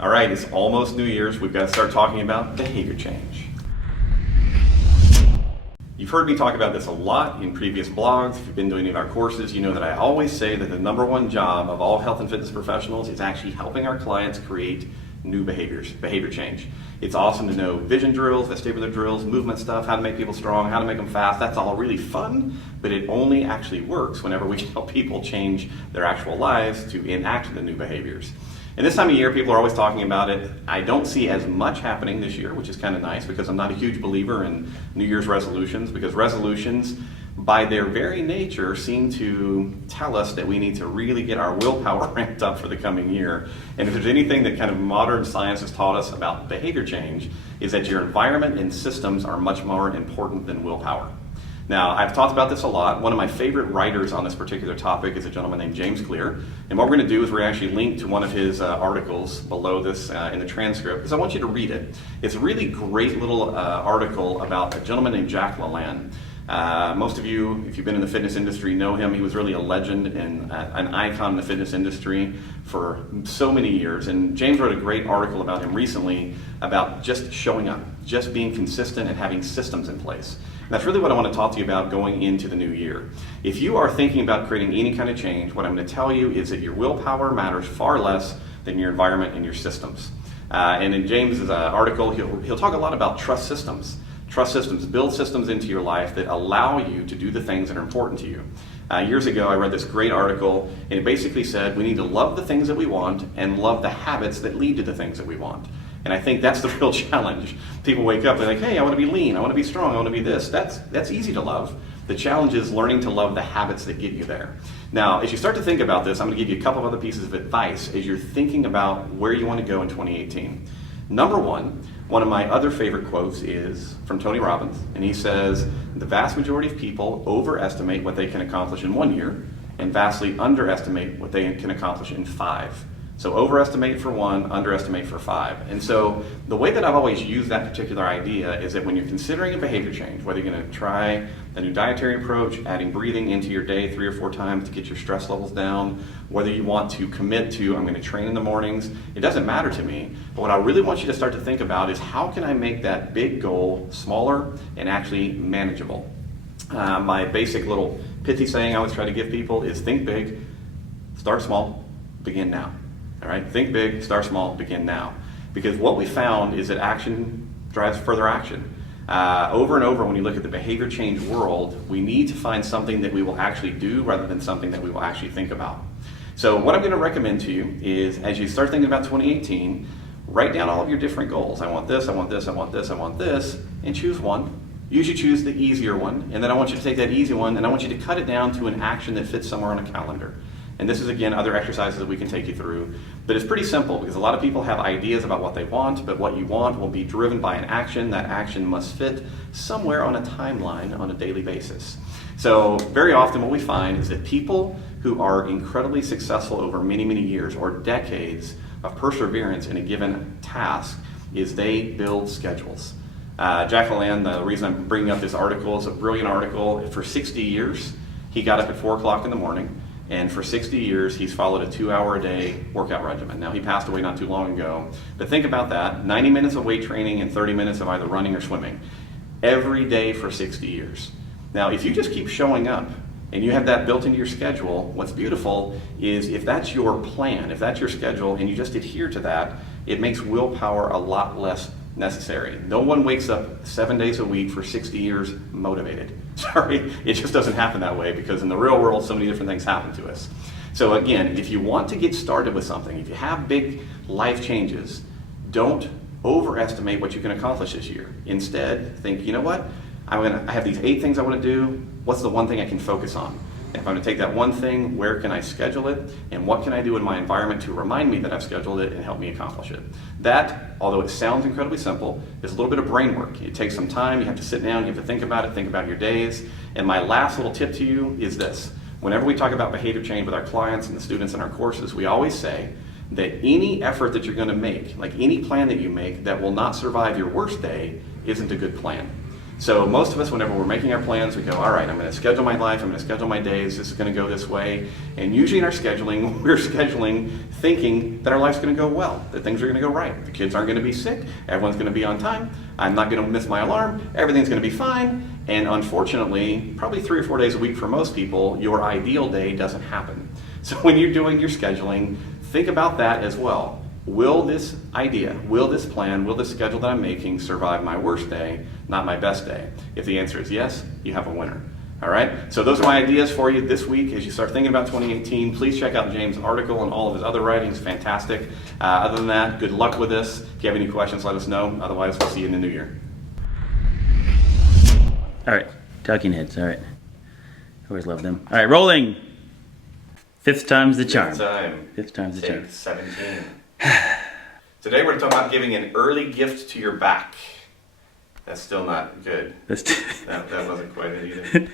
All right, it's almost New Year's. We've got to start talking about behavior change. You've heard me talk about this a lot in previous blogs. If you've been doing any of our courses, you know that I always say that the number one job of all health and fitness professionals is actually helping our clients create new behaviors, behavior change. It's awesome to know vision drills, vestibular drills, movement stuff, how to make people strong, how to make them fast. That's all really fun, but it only actually works whenever we help people change their actual lives to enact the new behaviors. And this time of year, people are always talking about it. I don't see as much happening this year, which is kind of nice because I'm not a huge believer in New Year's resolutions, because resolutions, by their very nature, seem to tell us that we need to really get our willpower ramped up for the coming year. And if there's anything that kind of modern science has taught us about behavior change, is that your environment and systems are much more important than willpower. Now, I've talked about this a lot. One of my favorite writers on this particular topic is a gentleman named James Clear. And what we're going to do is we're actually link to one of his articles below this in the transcript, because I want you to read it. It's a really great little article about a gentleman named Jack LaLanne. Most of you, if you've been in the fitness industry, know him. He was really a legend and an icon in the fitness industry for so many years. And James wrote a great article about him recently about just showing up, just being consistent and having systems in place. And that's really what I want to talk to you about going into the new year. If you are thinking about creating any kind of change, what I'm going to tell you is that your willpower matters far less than your environment and your systems. And in James's article, he'll talk a lot about trust systems. Trust systems, build systems into your life that allow you to do the things that are important to you. Years ago, I read this great article, and it basically said we need to love the things that we want and love the habits that lead to the things that we want. And I think that's the real challenge. People wake up, they're like, hey, I want to be lean, I want to be strong, I want to be this. That's easy to love. The challenge is learning to love the habits that get you there. Now, as you start to think about this, I'm going to give you a couple of other pieces of advice as you're thinking about where you want to go in 2018. Number one of my other favorite quotes is from Tony Robbins, and he says, the vast majority of people overestimate what they can accomplish in 1 year and vastly underestimate what they can accomplish in 5. So overestimate for 1, underestimate for 5. And so the way that I've always used that particular idea is that when you're considering a behavior change, whether you're going to try a new dietary approach, adding breathing into your day 3 or 4 times to get your stress levels down, whether you want to commit to, I'm going to train in the mornings, it doesn't matter to me. But what I really want you to start to think about is how can I make that big goal smaller and actually manageable? My basic little pithy saying I always try to give people is think big, start small, begin now. All right, think big, start small, begin now. Because what we found is that action drives further action. Over and over when you look at the behavior change world, we need to find something that we will actually do rather than something that we will actually think about. So what I'm going to recommend to you is as you start thinking about 2018, write down all of your different goals. I want this, I want this, I want this, I want this, and choose one. Usually choose the easier one, and then I want you to take that easy one and I want you to cut it down to an action that fits somewhere on a calendar. And this is, again, other exercises that we can take you through. But it's pretty simple because a lot of people have ideas about what they want, but what you want will be driven by an action. That action must fit somewhere on a timeline on a daily basis. So very often what we find is that people who are incredibly successful over many, many years or decades of perseverance in a given task is they build schedules. Jack LaLanne, the reason I'm bringing up this article, is a brilliant article. For 60 years, he got up at 4 o'clock in the morning. And for 60 years, he's followed a 2-hour-a-day workout regimen. Now, he passed away not too long ago. But think about that, 90 minutes of weight training and 30 minutes of either running or swimming. Every day for 60 years. Now, if you just keep showing up and you have that built into your schedule, what's beautiful is if that's your plan, if that's your schedule, and you just adhere to that, it makes willpower a lot less necessary. No one wakes up 7 days a week for 60 years motivated. Sorry, it just doesn't happen that way because in the real world, so many different things happen to us. So again, if you want to get started with something, if you have big life changes, don't overestimate what you can accomplish this year. Instead, think, you know what? I have these 8 things I want to do. What's the one thing I can focus on? If I'm going to take that one thing, where can I schedule it? And what can I do in my environment to remind me that I've scheduled it and help me accomplish it? That, although it sounds incredibly simple, is a little bit of brain work. It takes some time. You have to sit down. You have to think about your days. And my last little tip to you is this. Whenever we talk about behavior change with our clients and the students in our courses, we always say that any effort that you're going to make, like any plan that you make that will not survive your worst day, isn't a good plan. So most of us, whenever we're making our plans, we go, all right, I'm going to schedule my life, I'm going to schedule my days, this is going to go this way. And usually in our scheduling, we're scheduling thinking that our life's going to go well, that things are going to go right. The kids aren't going to be sick, everyone's going to be on time, I'm not going to miss my alarm, everything's going to be fine. And unfortunately, probably 3 or 4 days a week for most people, your ideal day doesn't happen. So when you're doing your scheduling, think about that as well. Will this idea, will this plan, will this schedule that I'm making survive my worst day, not my best day? If the answer is yes, you have a winner. All right? So those are my ideas for you this week as you start thinking about 2018. Please check out James' article and all of his other writings. Fantastic. Other than that, good luck with this. If you have any questions, let us know. Otherwise, we'll see you in the new year. All right. Talking heads. All right. Always love them. All right. Rolling. Fifth time's the charm. Fifth time's the charm. Take 17. Today we're going to talk about giving an early gift to your back. That's still not good. That wasn't quite it either.